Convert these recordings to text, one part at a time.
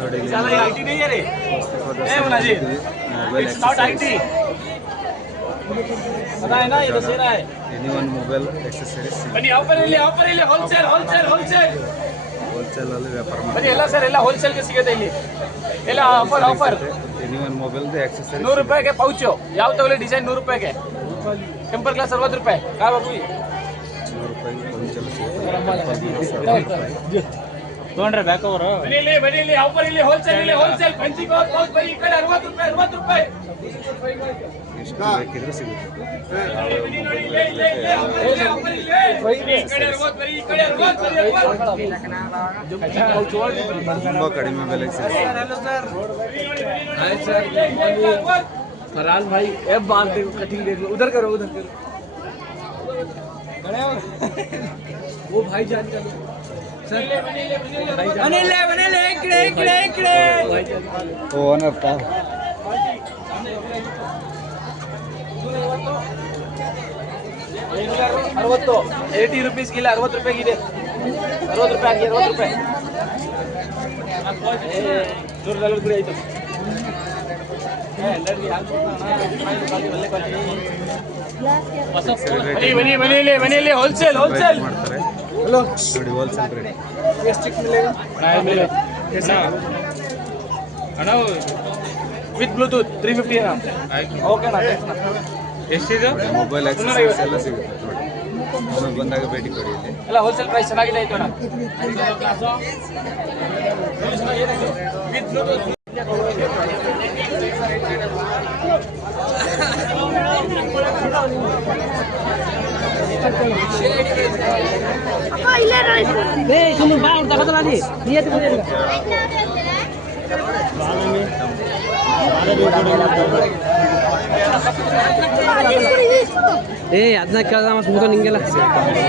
ನೋಡಿ anyone mobile accessories wholesale ಅಲ್ಲಿ ವ್ಯಾಪಾರ ಮಾಡಿ ಎಲ್ಲ ಸರ್ ಎಲ್ಲ ಹೋಲ್ಸೇಲ್ಗೆ ಸಿಗುತ್ತೆ ಇಲ್ಲಿ ಎಲ್ಲ ಆಫರ್ ಎನಿವನ್ ಮೊಬೈಲ್ ಎಕ್ಸೆಸರೀಸ್ 100 ರೂಪಾಯಿಗೆ ಪೌಚು ಯಾವ ತಗೊಳ್ಳಿ ಡಿಸೈನ್ 100 ರೂಪಾಯಿಗೆ ಟೆಂಪರ್ ಗ್ಲಾಸ್ 60 ರೂಪಾಯಿ ಕಾ ಬಾಬು 100 ರೂಪಾಯಿ ಪೌಚೆಲ್ಲ ಸಿಗುತ್ತೆ ತೊಗೊಂಡ್ರೆ ಬ್ಯಾಕ್ ಅವರು ಬನ್ನಿ ಆಫರ್ ಇಲ್ಲಿ ಹೋಲ್ಸೇಲ್ ಪಂಚಿಗೆ ಹೋಗಿ ಬರೀ ಈ ಕಡೆ 60 ರೂಪಾಯಿ ಎಷ್ಟು ಬೇಕಿದ್ರೆ ಸಿಗುತ್ತೆ ತುಂಬಾ ಕಡಿಮೆ ಬೆಲೆಗೆ ಸಿಗುತ್ತೆ फरहान भाई अब बात देखो कटिंग देख लो उधर करो वो भाई जान का सर बने इकडे ಓನರ್ ತಾ 80 rupees ಕಿಲೋ 60 ರೂಪಾಯಿ ಇದೆ 60 ರೂಪಾಯಿ ಆಗಿ 60 ರೂಪಾಯಿ 140 ರೂಪಾಯಿ ಆಯ್ತು ಮನೆಯಲ್ಲಿ ಹೋಲ್ಸೇಲ್ ಮಾಡ್ತಾರೆ ನೋಡಿ ಹೋಲ್ಸೇಲ್ ರೇಟ್ ಅಣ್ಣ ವಿತ್ ಬ್ಲೂಟೂತ್ 350 ಅಣ್ಣ ಓಕೆ ಅಣ್ಣ ಎಷ್ಟಿದೆ ಮೊಬೈಲ್ ಎಕ್ಸೆಸರೀಸ್ ಎಲ್ಲ ಸಿಗುತ್ತೆ ನೋಡಿ ಬಂದಾಗ ಭೇಟಿ ಕೊಡಿ ಇಲ್ಲಿ ಎಲ್ಲ ಹೋಲ್ಸೇಲ್ ಪ್ರೈಸ್ ಚೆನ್ನಾಗಿದೆ ಆಯ್ತು ಅಣ್ಣ ವಿತ್ ಬ್ಲೂಟೂತ್ सुनो बाहर देखो ना जी ये तो ए ಅದನ್ನ ಕೇಳಿದ್ರೆ ಮತ್ತೆ ಮುಗ ನಿಂಗೆಲ್ಲ ಲಕ್ಷ್ಮಿ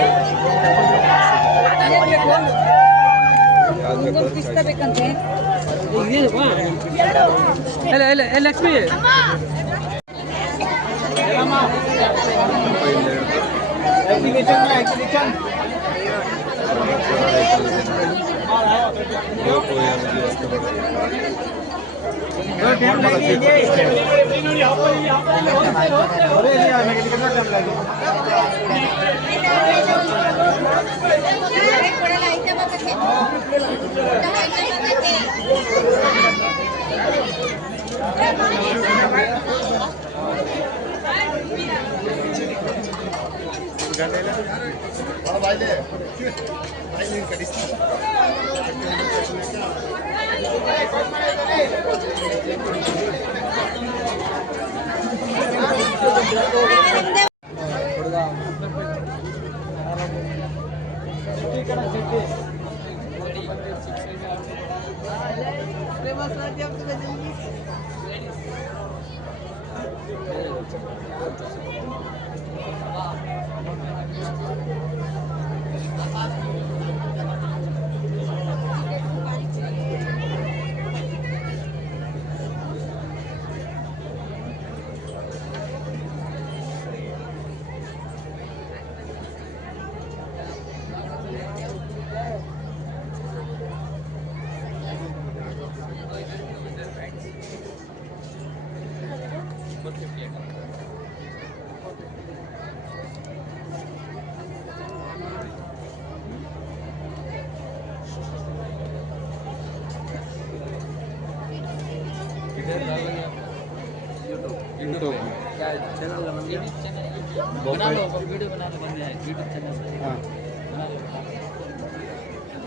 वीडियो बनाने बन गया है यूट्यूब चैनल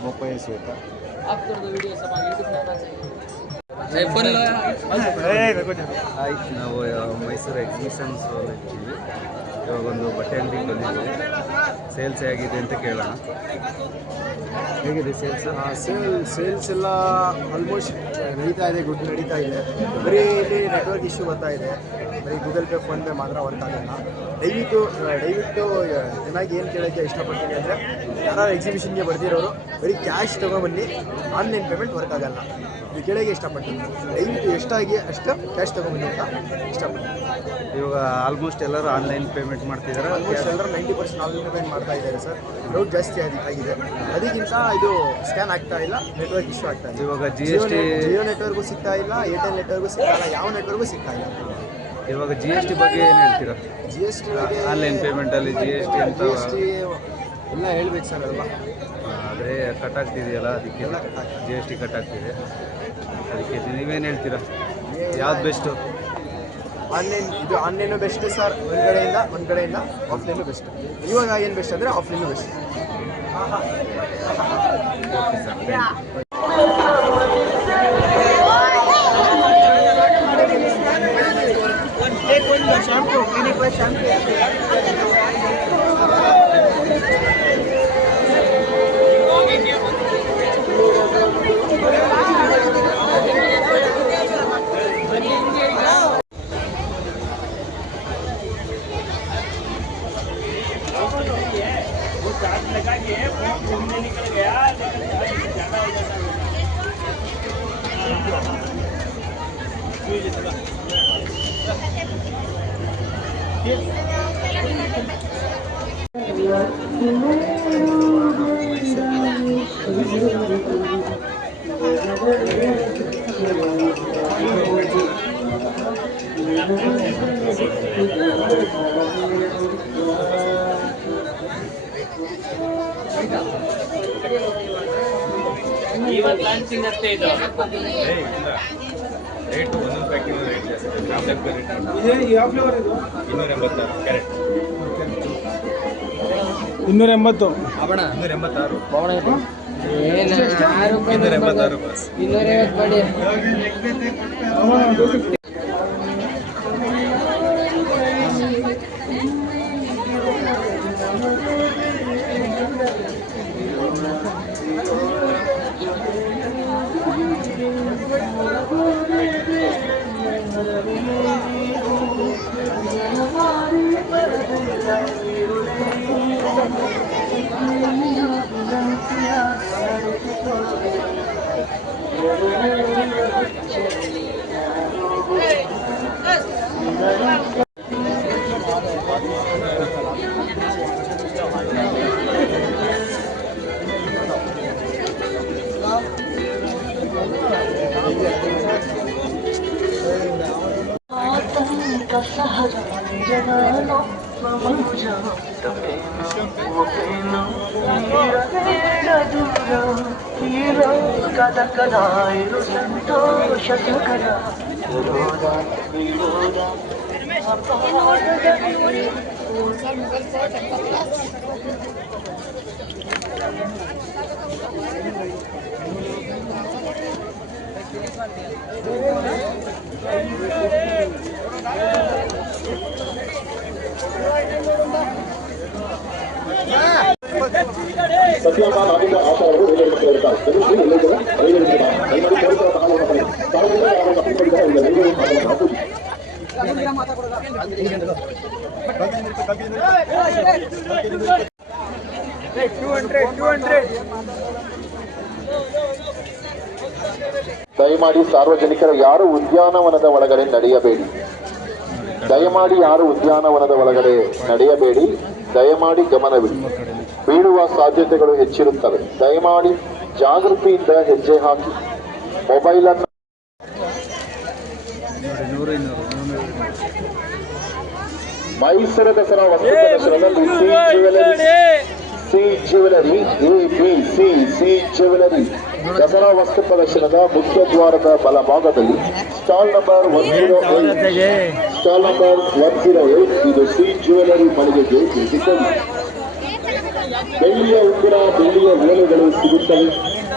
मोबाइल से होता आप कर दो वीडियो सब यूट्यूब बनाना चाहिए ನಾವು ಮೈಸೂರು ಎಕ್ಸಿಬಿಷನ್ಸ್ ಇದ್ದೀವಿ ಇವಾಗ ಒಂದು ಬಟ್ಟೆ ಅಂಗಡಿಗೆ ಬಂದಿದ್ದೀವಿ ಸೇಲ್ಸ್ ಹೇಗಿದೆ ಅಂತ ಕೇಳೋಣ ಹೇಗಿದೆ ಸೇಲ್ಸ್ ಎಲ್ಲ ಆಲ್ಮೋಸ್ಟ್ ನಡೀತಾ ಇದೆ ಗುಡ್ ನಡೀತಾ ಇದೆ ಬರೀ ಇಲ್ಲಿ ನೆಟ್ವರ್ಕ್ ಇಶ್ಯೂ ಬರ್ತಾ ಇದೆ ಬರೀ ಗೂಗಲ್ ಪೇ ಫೋನ್ಪೇ ಮಾತ್ರ ವರ್ಕ್ ಆಗಲ್ಲ. ದಯವಿಟ್ಟು ಚೆನ್ನಾಗಿ ಏನು ಕೇಳೋಕ್ಕೆ ಇಷ್ಟಪಡ್ತೀನಿ ಅಂದರೆ, ಯಾರು ಎಕ್ಸಿಬಿಷನ್ಗೆ ಬರ್ದಿರೋರು ಬರೀ ಕ್ಯಾಶ್ ತೊಗೊಬನ್ನಿ, ಆನ್ಲೈನ್ ಪೇಮೆಂಟ್ ವರ್ಕ್ ಆಗಲ್ಲ. ಇದು ಕೇಳೋಕ್ಕೆ ಇಷ್ಟಪಡ್ತೀನಿ. ದಯವಿಟ್ಟು ಎಷ್ಟಾಗಿ ಅಷ್ಟು ಕ್ಯಾಶ್ ತೊಗೊಬನ್ನಿ ಅಂತ ಇಷ್ಟಪಡ್ತೀನಿ. ಇವಾಗ ಆಲ್ಮೋಸ್ಟ್ ಎಲ್ಲರೂ ಆನ್ಲೈನ್ ಪೇಮೆಂಟ್ ಮಾಡ್ತಿದ್ದಾರೆ. ಆಲ್ಮೋಸ್ಟ್ ಎಲ್ಲರೂ 90% ಆನ್ಲೈನ್ ಪೇಮೆಂಟ್ ಮಾಡ್ತಾ ಇದ್ದಾರೆ ಸರ್. ಕ್ರೌಡ್ ಜಾಸ್ತಿ ಆಗಿದೆ. ಅದಕ್ಕಿಂತ ಇದು ಸ್ಕ್ಯಾನ್ ಆಗ್ತಾ ಇಲ್ಲ, ನೆಟ್ವರ್ಕ್ ಇಶ್ಯೂ ಆಗ್ತಾ ಇದೆ. ಇವಾಗ ಜಿಯೋ ನೆಟ್ವರ್ಗೂ ಸಿಗ್ತಾ ಇಲ್ಲ, ಏರ್ಟೆಲ್ ನೆಟ್ವರ್ಗೂ ಸಿಗ್ತಾ ಇಲ್ಲ, ಯಾವ ನೆಟ್ವರ್ಗೂ ಸಿಗ್ತಾ ಇಲ್ಲ. ಇವಾಗ GST ಬಗ್ಗೆ ಏನು ಹೇಳ್ತೀರಾ? GST ಬಗ್ಗೆ ಆನ್ಲೈನ್ ಪೇಮೆಂಟಲ್ಲಿ GST ಅಂತ ಎಲ್ಲ ಹೇಳ್ಬೇಕು ಸರ್. ಎಲ್ಲ ಆದರೆ ಕಟ್ ಆಗ್ತಿದೆಯಲ್ಲ, ಅದಕ್ಕೆಲ್ಲ GST ಕಟ್ ಆಗ್ತಿದೆ. ಅದಕ್ಕೆ ನೀವೇನು ಹೇಳ್ತೀರಾ? ಯಾವ್ದು ಬೆಸ್ಟು? Online best sir. ಒಂದು ಕಡೆಯಿಂದ ಆಫ್ಲೈನು ಬೆಸ್ಟ್. ಇವಾಗ ಏನು ಬೆಸ್ಟ್ ಅಂದರೆ ಆಫ್ಲೈನು ಬೆಸ್ಟ್. ಇವತ್ತು ಲಾಂಚಿಂಗ್ ಅಷ್ಟೇ ಇದು. ರೇಟು ಒಂದೊಂದು ಪ್ಯಾಕಿಂಗ್ ರೇಟ್ ಜಾಸ್ತಿ. Correct 280 ಅವಣ 286 bus. 250 ದಯಮಾಡಿ ಸಾರ್ವಜನಿಕರು ಯಾರು ಉದ್ಯಾನವನದ ಒಳಗಡೆ ನಡೆಯಬೇಡಿ. ದಯಮಾಡಿ ಯಾರು ಉದ್ಯಾನವನದ ಒಳಗಡೆ ನಡೆಯಬೇಡಿ. ದಯಮಾಡಿ ಗಮನವಿಡಿ, ಬೀಳುವ ಸಾಧ್ಯತೆಗಳು ಹೆಚ್ಚಿರುತ್ತವೆ. ದಯಮಾಡಿ ಜಾಗೃತಿಯಿಂದ ಹೆಜ್ಜೆ ಹಾಕಿ. ಮೊಬೈಲ್ ಅನ್ನು ಮೈಸೂರು ದಸರಾ ವಸ್ತು ಪ್ರದರ್ಶನದಲ್ಲಿ C jewellery C jewellery Dasara ವಸ್ತು ಪ್ರದರ್ಶನದ ಮುಖ್ಯ ದ್ವಾರದ ಬಲಭಾಗದಲ್ಲಿ ಸ್ಟಾಲ್ ನಂಬರ್ 108 ಇದು ಸಿ ಜ್ಯುವೆಲರಿ ಮಳಿಗೆಗೆ ಭೇಟಿಕೊಡಿ. ಬೆಳ್ಳಿಯ ಉಂಗುರ, ಬೆಳ್ಳಿಯ ಓಲೆಗಳು ಸಿಗುತ್ತವೆ.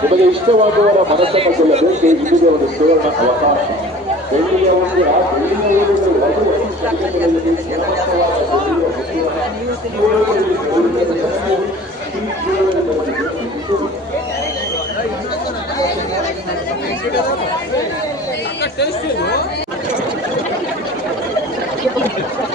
ನಿಮಗೆ ಇಷ್ಟವಾದವರ ಮನಸ್ಸನ್ನು ಗೆಲ್ಲಬೇಕೆ ಇಲ್ಲಿಗೆ ಒಂದು ಸುವರ್ಣ ಅವಕಾಶ. ಬೆಳ್ಳಿಯ ಉಂಗುರ, ಬೆಳ್ಳಿಯ ಓಲೆಗಳು ಧನ್ಯವಾದಗಳು.